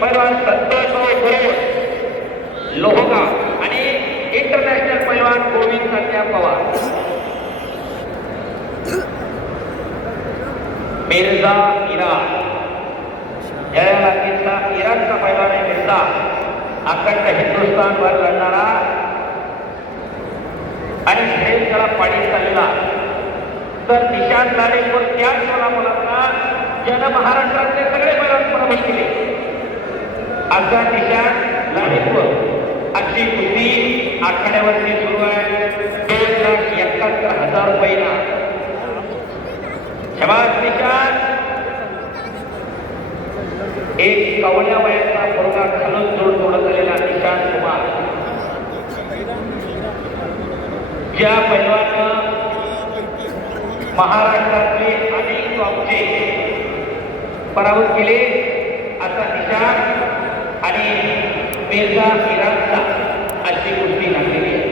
पैलवान संतोष गुरु लोहगा आणि इंटरनॅशनल पैलवान गोविंद संध्या पवार. मिर्झा इराण या लागीचा इराणचा पैलवान आहे. मिर्झा अखंड हिंदुस्थानवर लढणारा आणि श्रेष्ठला पाणी चाललेला. तर निशांत लाडेश्वर त्याच मुलामुलांना जन महाराष्ट्रातले सगळे पैलवान पराभूत केले. असा निशांत लाडेश्वर अशी कुस्ती आखाड्यावरती सुरू आहे. 2,71,000 रुपये. शबाज निशांत. एक कवड्या वयाचा पोरगा खालून जोड तोडत आलेला निशांत कुमार. ज्या पैलवान महाराष्ट्रातले अनेक टॉपचे पराभूत केले असा निशांत आणि मिर्झा इराणचा अशी कुस्ती लागलेली आहे.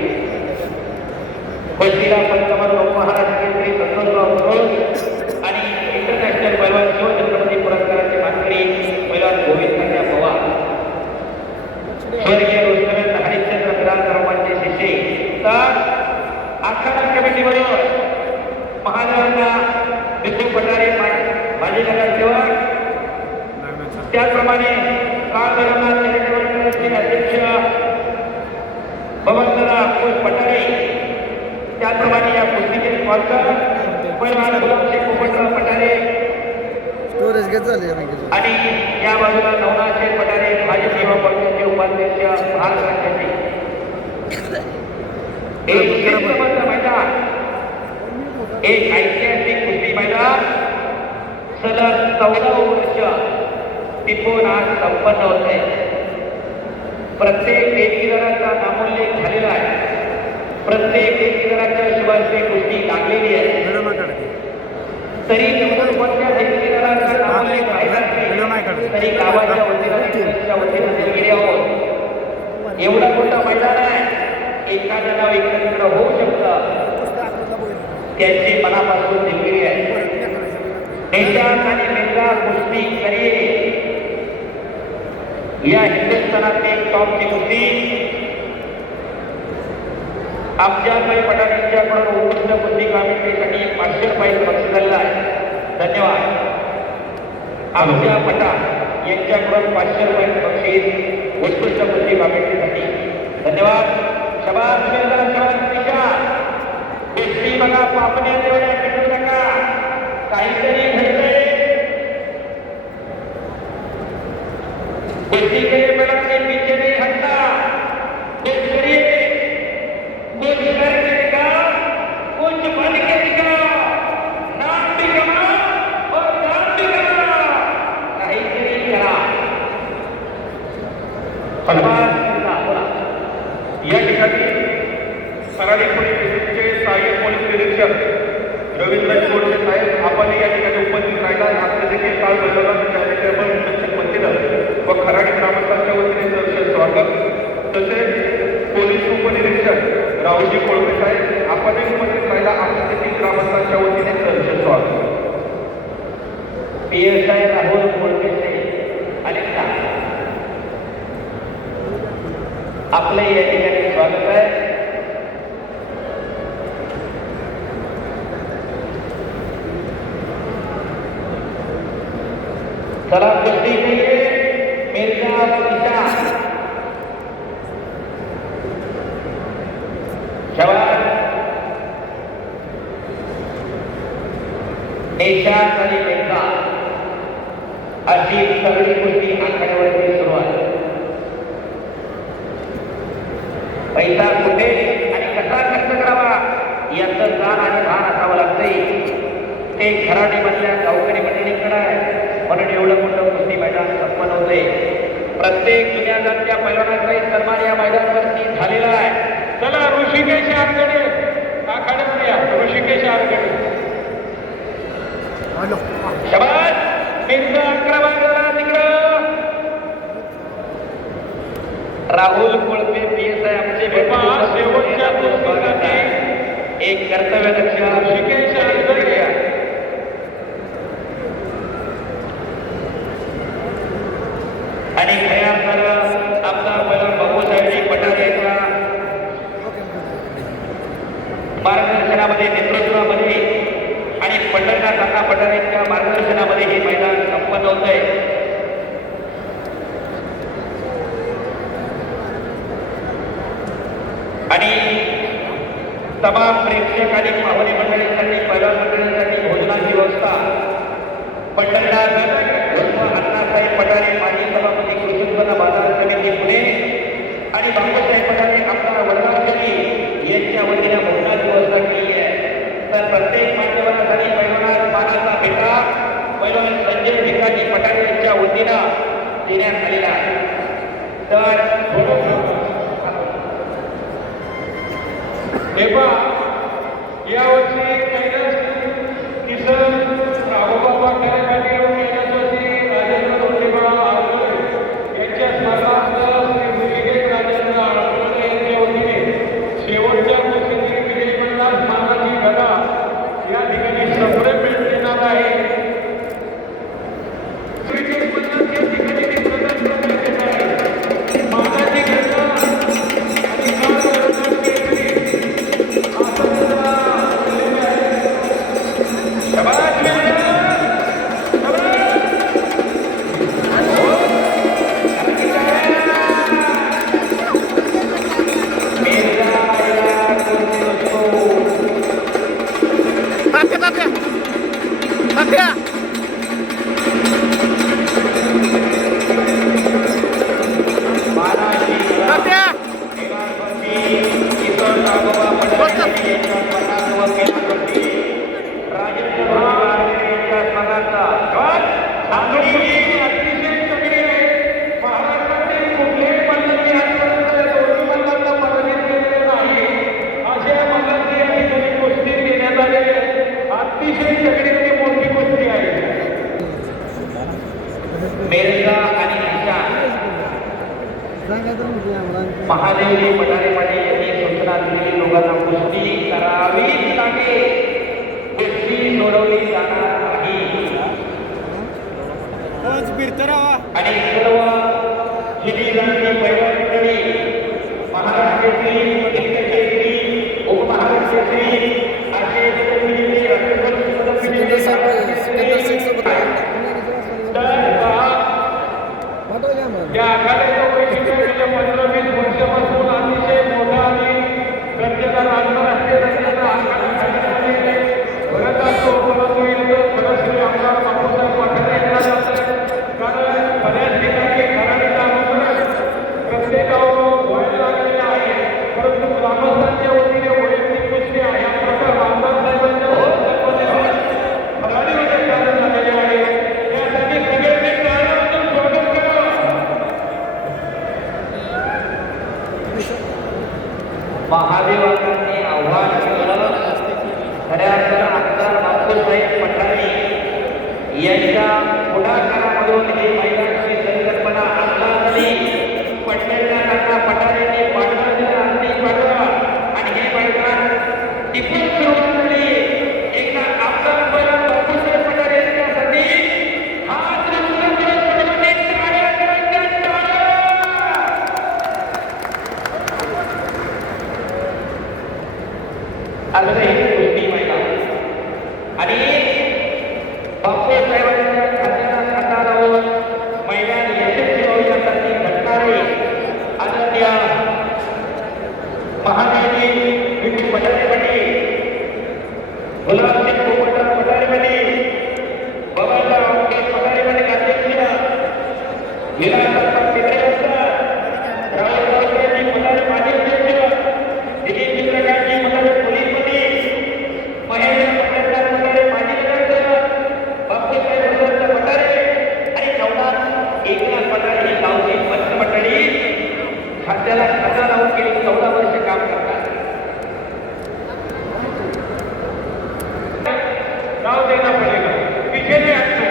कुस्तीला पंतप्रधान महाराष्ट्र केंद्रीय संतोषराव गुरु आणि इंटरनॅशनल पैलवान शिवछत्रपती पुरस्काराचे मानकरी पैलवान गोविंद संध्या पवार. स्वर्गीय रुस्तमेंद्र हरिश्चंद्र बिराजदारांचे शिष्य. तर आखाडा कमिटीबरोबर महादेवांना विष्णू भंडारे माजी नगरसेवक, त्याचप्रमाणे काळभैरवनाथ चॅरिटेबल ट्रस्टचे अध्यक्ष बबनदादा अफकोस भंडारे, त्याचप्रमाणे या कुस्तीचे स्पॉन्सर पैलवान गुलाबशेख पोपटराव भंडारे आणि या बाजूला नवनाथ शेठ भंडारे माजी सेवा पक्षाचे उपाध्यक्ष महाराष्ट्राचे. एक शिस्तबद्ध मैदान, एक ऐतिहासिक कुस्ती मैदान सलग 14 वर्ष टिकून आज संपन्न होत आहे. प्रत्येक एकदिनाचा नामोल्लेख झालेला आहे. प्रत्येक एकदिनाच्या शुभारंभी कुस्ती लागलेली आहे. तरी जवळ कोणत्या एकदिनाचा नामोल्लेख राहिला नाही तरी गावाच्या वतीनं दिलगिरी आहोत. एवढा मोठा मैदान आहे. एखाद्या नाव एकत्र होऊ शकतं त्याची मनापासून दिलगिरी आहे. निशांत आणि मिर्झा कुस्ती करी या हिंदुस्थानातली एक टॉपची कुस्ती. आमच्या पटाणींच्याकडून उत्कृष्ट कुस्ती कामितेसाठी 500 रुपये बक्षीस झालेला आहे. धन्यवाद. आमच्या पटा यांच्याकडून 500 रुपये बक्षीस उत्कृष्ट कुस्ती कामितेसाठी. धन्यवाद. शबाज मिर्झा, शबाज निशांत. कुस्ती बघा, पापण्या तेवढ्या कटू नका. काहीतरी घडतंय. कुस्ती के बेड़ा के पीछे नहीं हटता. कुछ करिए, कुछ करके दिखा, कुछ बन के दिखा. नाम भी कमा और नाम भी कमा. काहीतरी करा. शबाज मिर्झा बोला. या ठिकाणी सराडी पोलीस स्टेशनचे सहाय्यक पोलीस निरीक्षक रवींद्र गोडसे साहेब आपण या ठिकाणी उपस्थित राहिला. आपले देखील काळभैरवनाथ चॅरिटेबल ट्रस्टच्या वतीनं व खराडी ग्रामस्थांच्या वतीने सहर्ष स्वागत. तसेच पोलीस उपनिरीक्षक राहुलजी कोळपे साहेब आपणही उपस्थित राहिला. आपल्या देखील ग्रामस्थांच्या वतीने सहर्ष स्वागत. PSI राहुल कोळपे साहेब अनेक आपले या ठिकाणी स्वागत आहे. चला कुस्ती करिए. मिर्झा निशांत. शबाज निशांत आणि मिर्झा अशी सगळी कुस्ती आखाड्यावरती सुरू आहे. पैसा कुठे आणि कसा खर्च करावा याचं जाण आणि भान असावं लागतंय. ते खराडीमधल्या गावकरी मंडळींकडे आहे. म्हणून एवढं मोठं कुस्ती मैदान संपन्न होते. प्रत्येक जुन्या जातीच्या पैलवानांचाही सन्मान या मैदानावरती झालेला आहे. चला ऋषिकेश आरगडे आखाड्यावर या. ऋषिकेश आरगडे. शबाज मिर्झा 11 बाजूला तिकडं. राहुल कोळपे PSI आमचे शेवटच्या कुस्तीसाठी एक कर्तव्यदक्ष ऋषिकेश आरगडे आहे. आणि खऱ्या अर्थानं आमदार बापूसाहेबजी पठारेच्या मार्गदर्शनामध्ये नेतृत्वामध्ये आणि पंढरनाथ काका पठारेच्या मार्गदर्शनामध्ये हे मैदान संपन्न होत आहे. आणि तमाम प्रेक्षक आणि पाहुणे मंडळींसाठी पहिल्या मंडळींसाठी भोजनाची व्यवस्था पंढरनाथ अण्णासाहेब पठारे माजी सभापती कृषी उत्पन्न बाजार समिती पुणे आणि बापूसाहेब पठारे आमदार वडगावकरी यांच्या वतीने भोजनाची व्यवस्था केली आहे. तर प्रत्येक मान्यवरासाठी पैलवानास मानाचा भेटा पैलवान संजय भिकाजी पठारे यांच्या वतीनं देण्यात आलेला आहे. तर यावर्षी कैलास किसन राघोबाबा कार्यकारी राजेंद्र यांच्या स्मरणार्थ श्री मुरलीधर राजेंद्र आळवणे यांच्या वतीने शेवटच्या कुस्तीची विजयी मंडळ मानाची गदा या ठिकाणी संभ्रम देणार आहे. महादेवजी पठारे पाटील यांनी सूचना दिली लोकांना कुस्ती करावीच लागेल, कुस्ती सोडवली जाणार नाही. आणि सर्व हिंदी पैलवान मंडळी महाराष्ट्राची उपमहाराष्ट्राची या आघाडीच्या वैशिष्ट्य 15-20 वर्षापासून अतिशय मोठा आणि गरजेदार आंतरराष्ट्रीय दर्जाचा आघाडी भरत असतो. परंतु इथं श्री आमदार बापूसाहेब पठारे यांना जातं, कारण बऱ्याच ठिकाणी खराडीचा अनुक्रम प्रत्येकावर व्हायला लागलेला आहे. परंतु ग्रामस्थांच्या वतीने वैयक्तिक कुस्ती या प्रकार आमदार साहेबांच्या खराडीमध्ये चालू झालेले आहे. यासाठी सगळ्यांनी टाळ्यांचं स्वागत करावं. महादेवांनी आव्हान केलं. खऱ्या अर्थानं आमदार बापूसाहेब पठारे यांच्या पुढाकारामधून हे मैदानाची संकल्पना अंमलात आली. पंढरनाथ पठारेंनी पाठवलं दिलं, अंतिम पाठवलं आणि हे मैदान टिपून सुरुवात झाली. एकदा आमदार बापूसाहेब पठारे यांच्यासाठी हात उंच करून टाळ्या करायच्या, टाळ्या. आज हे कुस्ती मैदान आणि बापूसाहेबांच्या खात्याला खाता लावून मैदान यशस्वी होण्यासाठी घडणारे आदरणीय महादेवजी विठू पठारे पाटील, गुलाबसिंग पोपटराव पठारे पाटील, बाबासाहेब पठारे पाटील अध्यक्ष, विलासराव पित्रे राहुल पठारे माजी अध्यक्ष, दिलीप चित्रकांतजी पठारे पोलीसपती, महेश पठारे माजी नगरसेवक, बापूसाहेब पठारे आणि नवनाथ एकनाथ पठारे ही गावची मंत्रिमंडळी खात्याला खाता लावून गेली 14 वर्ष काम करतात. गाव देना पडेगा, पीछे नहीं हटना.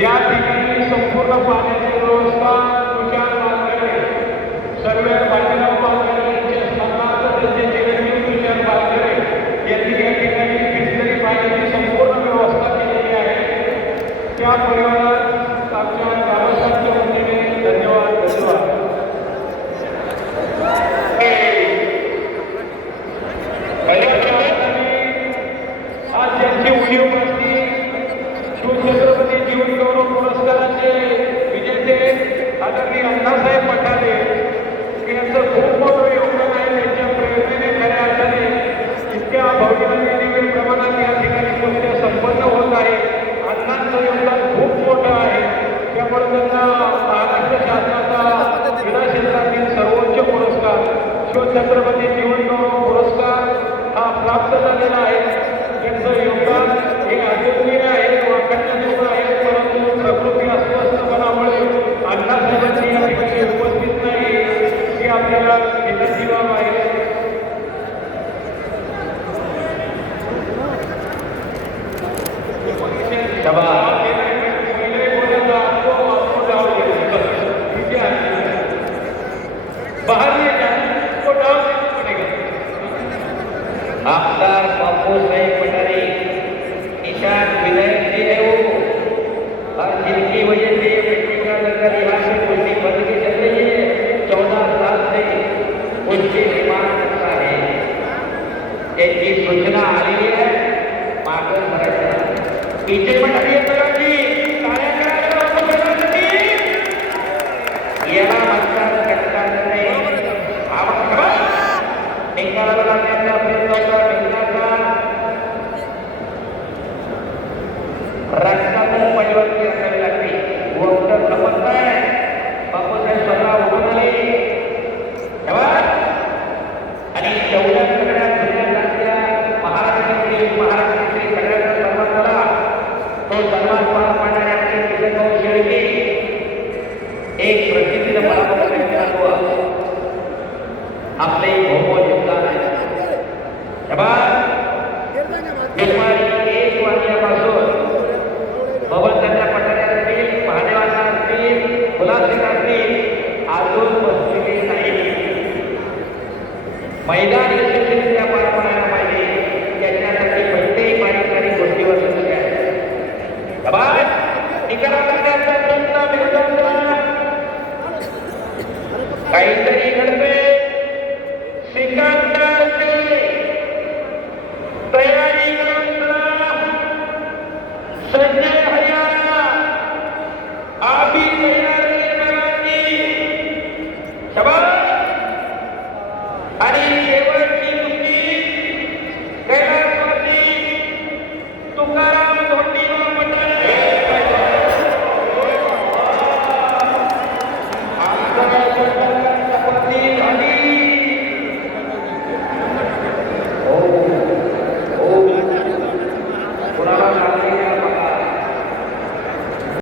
या ठिकाणी संपूर्ण पाण्याची व्यवस्था तुषार वानखेडे, सर्व बाजीराव वानखेडे यांच्या स्मरणार्थ त्यांचे आमदार बापूसाहेब पठारे निशान विनायक जी है वो, और जिनकी वजह से ये मिट्टी का लंगर यहाँ से कुर्सी बन के चल रही है 14 साल से उसके निर्माण करता है। एक सूचना आ रही है मार्गदर्शन भरायचं पीछे पठारे जी टाळ्या करा बापूसाहेबांसाठी। याला मतदान करता नाही आवाज निकालाला लागण्याचा प्रयत्न होता निकालाचा रस्त्यातून परिवर्तन करावे लागते.